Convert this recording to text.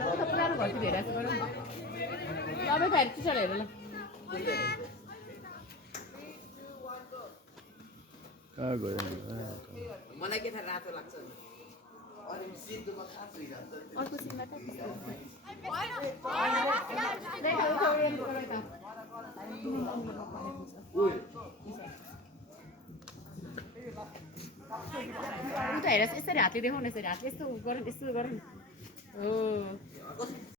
ल त पुरानो घरतिर हेरेको गरौँ न अब त टिचर हेर ल कहाँ गयो मलाई के थाहा रातो लाग्छ अर्को सिनमा त उता हेर यसरी हातले देखाउनु यसरी हातले यस्तो गरौँ यस्तो गरौँ हो